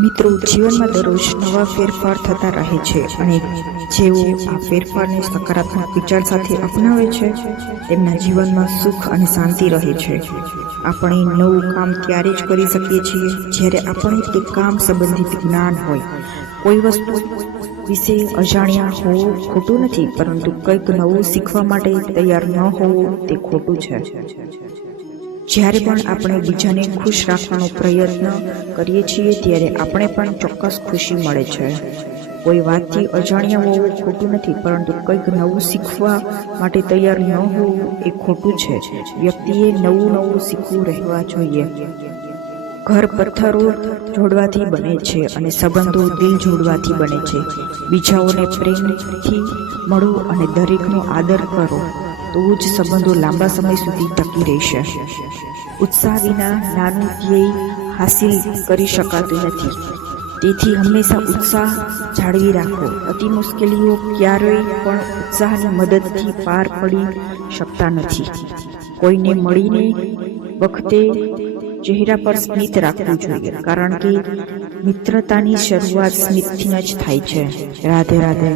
મિત્રો, જીવનમાં દરરોજ નવા ફેરફાર થતા રહે છે અને જેઓ આ ફેરફારને સકારાત્મક વિચાર સાથે અપનાવે છે, તેમના જીવનમાં સુખ અને શાંતિ રહે છે. આપણે નવું કામ ત્યારે જ કરી શકીએ છીએ જ્યારે આપણે તે કામ સંબંધિત જ્ઞાન હોય. કોઈ વસ્તુ વિશે અજાણ્યા હોવું ખોટું નથી, પરંતુ કંઈક નવું શીખવા માટે તૈયાર ન હોવું તે ખોટું છે. જ્યારે પણ આપણે બીજાને ખુશ રાખવાનો પ્રયત્ન કરીએ છીએ, ત્યારે આપણે પણ ચોક્કસ ખુશી મળે છે. કોઈ વાતથી અજાણ્યા હોવું ખોટું નથી, પરંતુ કંઈક નવું શીખવા માટે તૈયાર ન હોવું એ ખોટું છે. વ્યક્તિએ નવું નવું શીખવું રહેવા જોઈએ. ઘર પથ્થરો જોડવાથી બને છે અને સંબંધો દિલ જોડવાથી બને છે. બીજાઓને પ્રેમથી મળો અને દરેકનો આદર કરો. તો જ સંબંધો લાંબા સમય સુધી ટકી રહેશે. ઉત્સાહ વિના નાનું ધ્યેય હાસિલ કરી શકાતું નથી. તેથી હંમેશા ઉત્સાહ જાળવી રાખો. અતિ મુશ્કેલીઓ ક્યારેય પણ ઉત્સાહની મદદથી પાર પડી શકતા નથી. કોઈને મળીને વખતે ચહેરા પર સ્મિત રાખવું જોઈએ, કારણ કે મિત્રતાની શરૂઆત સ્મિતથી જ થાય છે. રાધે રાધે.